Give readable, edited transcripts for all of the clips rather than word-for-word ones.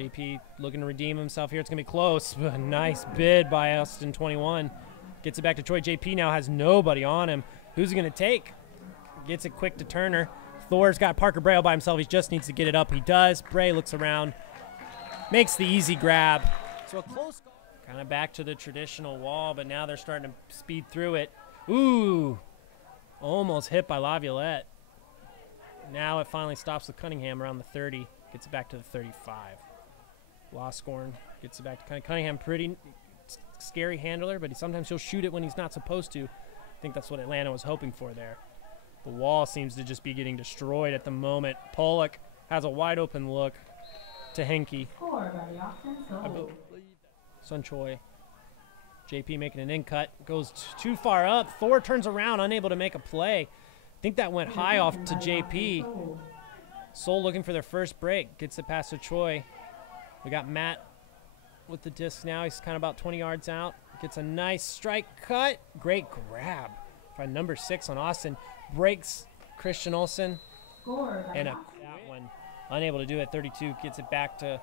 JP looking to redeem himself here. It's going to be close. Nice bid by Austin 21. Gets it back to Troy. JP now has nobody on him. Who's he going to take? Gets it quick to Turner. Thor's got Parker Bray all by himself. He just needs to get it up. He does. Bray looks around. Makes the easy grab. So a close goal. Kind of back to the traditional wall, but now they're starting to speed through it. Ooh. Almost hit by Laviolette. Now it finally stops with Cunningham around the 30. Gets it back to the 35. Loscorn gets it back to Cunningham. Pretty scary handler, but sometimes he'll shoot it when he's not supposed to. I think that's what Atlanta was hoping for there. The wall seems to just be getting destroyed at the moment. Pollock has a wide open look to Henke. I believe Sun Choi. JP making an in cut. Goes too far up. Thor turns around, unable to make a play. I think that went high off to JP. Seoul looking for their first break. Gets it past to Choi. We got Matt with the disc now. He's kind of about 20 yards out. Gets a nice strike cut. Great grab by number 6 on Austin. Breaks Christian Olsen. And that one unable to do it. 32 gets it back to.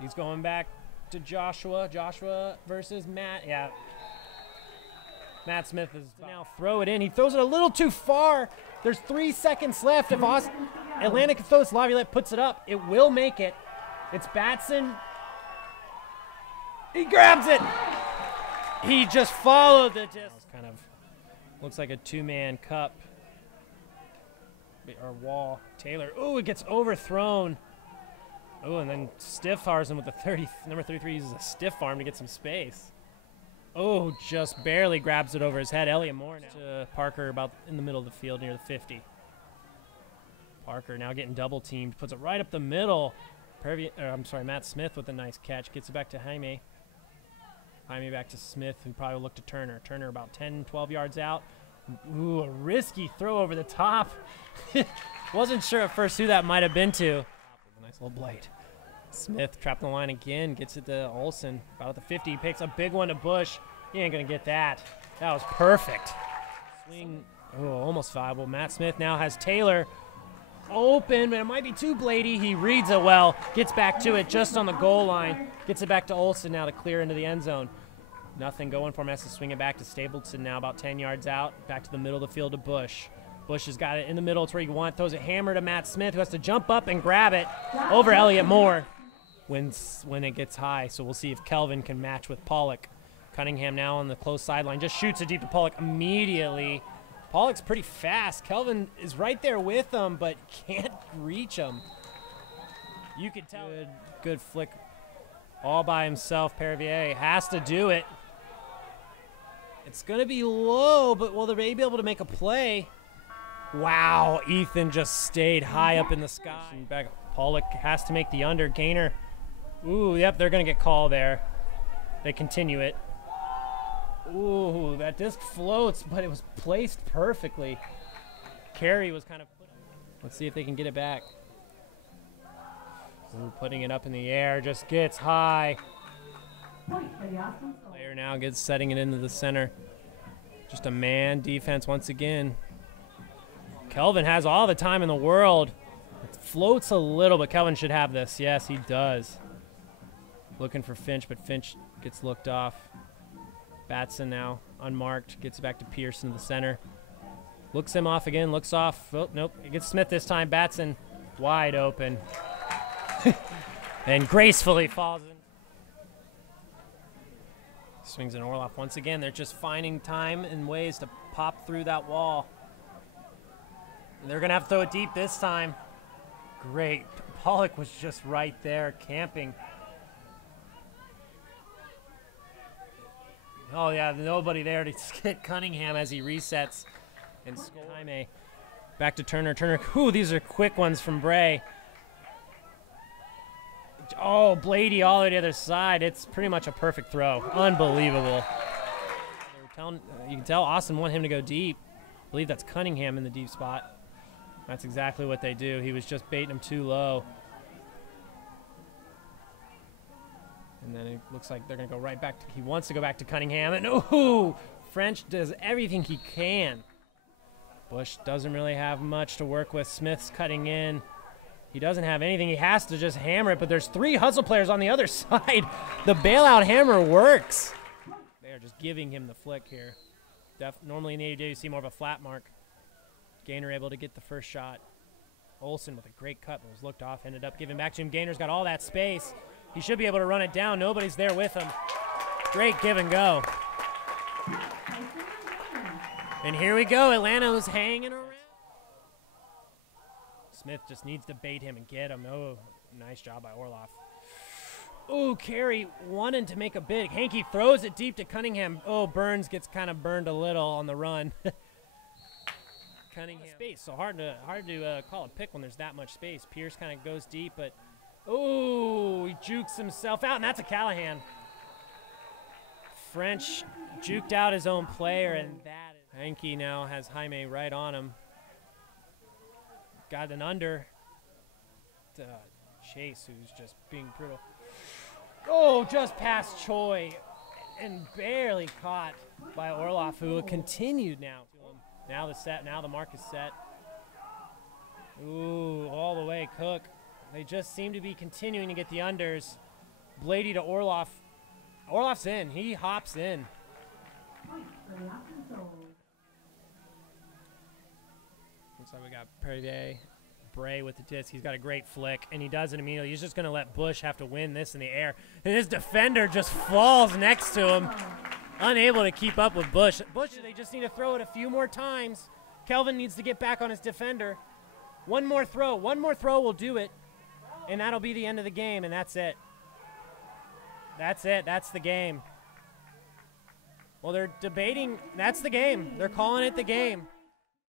He's going back to Joshua. Joshua versus Matt. Yeah. Matt Smith is now throw it in. He throws it a little too far. There's 3 seconds left. If Atlanta can throw this, Laviolette puts it up. It will make it. It's Batson. He grabs it. He just followed the disc. Kind of looks like a 2-man cup or wall. Taylor. Ooh, it gets overthrown. Oh, and then stiff arms him with the number 33 uses a stiff arm to get some space. Oh, just barely grabs it over his head. Elliot Moore now to Parker about in the middle of the field near the 50. Parker now getting double teamed, puts it right up the middle. Matt Smith with a nice catch. Gets it back to Jaime. Jaime back to Smith, who probably will look to Turner. Turner about 10, 12 yards out. Ooh, a risky throw over the top. Wasn't sure at first who that might have been to. Nice little blade. Smith trapped the line again, gets it to Olsen. About at the 50, he picks a big one to Bush. He ain't gonna get that. That was perfect. Swing, oh, almost viable. Matt Smith now has Taylor open, but it might be too blady. He reads it well, gets back to it just on the goal line. Gets it back to Olsen now to clear into the end zone. Nothing going for him, has to swing it back to Stapleton now about 10 yards out. Back to the middle of the field to Bush. Bush has got it in the middle. It's where you want. Throws it hammer to Matt Smith, who has to jump up and grab it over Elliot Moore when it gets high. So we'll see if Kelvin can match with Pollock. Cunningham now on the close sideline. Just shoots it deep to Pollock immediately. Pollock's pretty fast. Kelvin is right there with him, but can't reach him. You can tell. Good flick all by himself. Perivier has to do it. It's going to be low, but will they be able to make a play? Wow, Ethan just stayed high up in the sky. Back, Pollock has to make the under. Gainer. Ooh, yep, they're going to get called there. They continue it. Ooh, that disc floats, but it was placed perfectly. Carey was kind of... Let's see if they can get it back. Ooh, putting it up in the air, just gets high. Player now gets setting it into the center. Just a man defense once again. Kelvin has all the time in the world. It floats a little, but Kelvin should have this. Yes, he does. Looking for Finch, but Finch gets looked off. Batson now unmarked. Gets it back to Pearson to the center. Looks him off again. Looks off. Oh, nope. It gets Smith this time. Batson wide open. And gracefully falls in. Swings an Orloff once again. They're just finding time and ways to pop through that wall. And they're going to have to throw it deep this time. Great. Pollock was just right there camping. Oh, yeah, nobody there to get Cunningham as he resets. And Jaime back to Turner. Turner, ooh, these are quick ones from Bray. Oh, Blady all the way to the other side. It's pretty much a perfect throw. Unbelievable. You can tell Austin wanted him to go deep. I believe that's Cunningham in the deep spot. That's exactly what they do. He was just baiting him too low. And then it looks like they're going to go right back to, he wants to go back to Cunningham. And ooh, French does everything he can. Bush doesn't really have much to work with. Smith's cutting in. He doesn't have anything. He has to just hammer it, but there's 3 hustle players on the other side. The bailout hammer works. They're just giving him the flick here. Normally in the AUDL, you see more of a flat mark. Gainer able to get the first shot. Olsen with a great cut, but was looked off, ended up giving back to him. Gainer's got all that space. He should be able to run it down. Nobody's there with him. Great give and go. And here we go. Atlanta's hanging around. Smith just needs to bait him and get him. Oh, nice job by Orloff. Oh, Carey wanting to make a bid. Hankey throws it deep to Cunningham. Oh, Burns gets kind of burned a little on the run. Cunningham space, so hard to call a pick when there's that much space. Pierce kind of goes deep, but oh, he jukes himself out, and that's a Callahan. French juked out his own player, and that is Hankey now has Jaime right on him. Got an under to Chase, who's just being brutal. Oh, just past Choi, and barely caught by Orloff, who continued now. Now the mark is set. Ooh, all the way, Cook. They just seem to be continuing to get the unders. Blady to Orloff. Orloff's in. He hops in. Looks like we got Bray with the disc. He's got a great flick, and he does it immediately. He's just going to let Bush have to win this in the air. And his defender just falls next to him. Unable to keep up with Bush. They just need to throw it a few more times. Kelvin needs to get back on his defender. One more throw will do it, and that'll be the end of the game, and that's it. That's it. That's the game. Well, they're debating. That's the game. They're calling it the game.